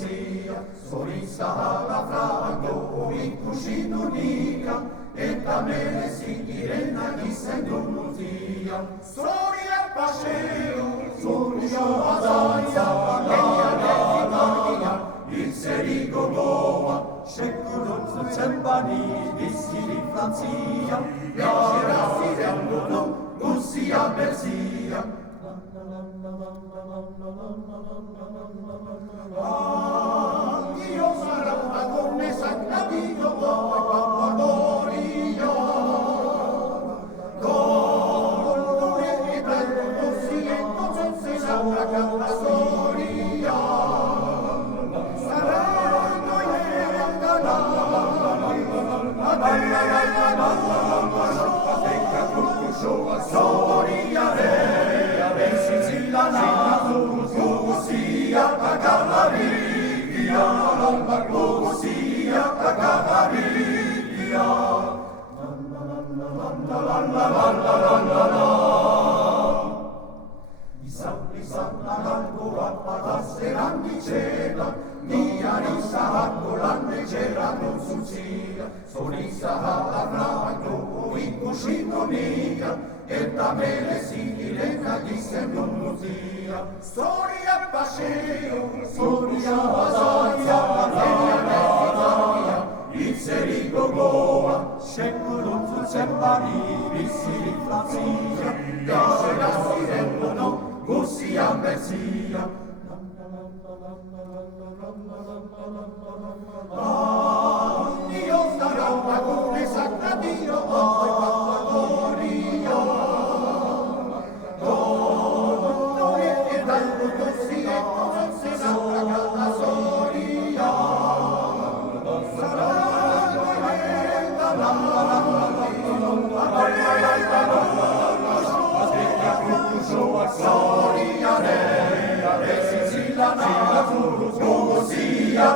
Luzia, Sorisa Franco, Vicuscinunica, e da me si direna chi sento Luzia. Soria Pasceo, Soria Azaia, Leia Leia, il Serigo Goa, Shekuno Zembani, Vissili Franzia, Leggera Sireno, Luzia Bersia. Dio sarà una donna santa Dio, poi quando morirò. Donne e bello così e non si sa una canta storia. Saranno Sorisa Franco, Vicuscinunica, e da me le sigilena di sento Luzia. Soria Pasceo, Soria Azaia, Leia Leia, il Serigo Goa, Shekuno Zembani, Vissili Franzia, Leggera Sireno, Luzia Bersia. Dio sarà una come sacra Dio, poi quando morirò. Donne e bello così e non si sa una canta storia. Saranno storia, Siciliana, Luzia,